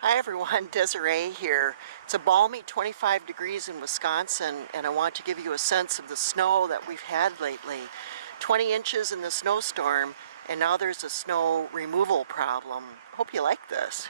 Hi everyone, Desiree here. It's a balmy 25 degrees in Wisconsin, and I want to give you a sense of the snow that we've had lately. 20 inches in the snowstorm, and now there's a snow removal problem. Hope you like this.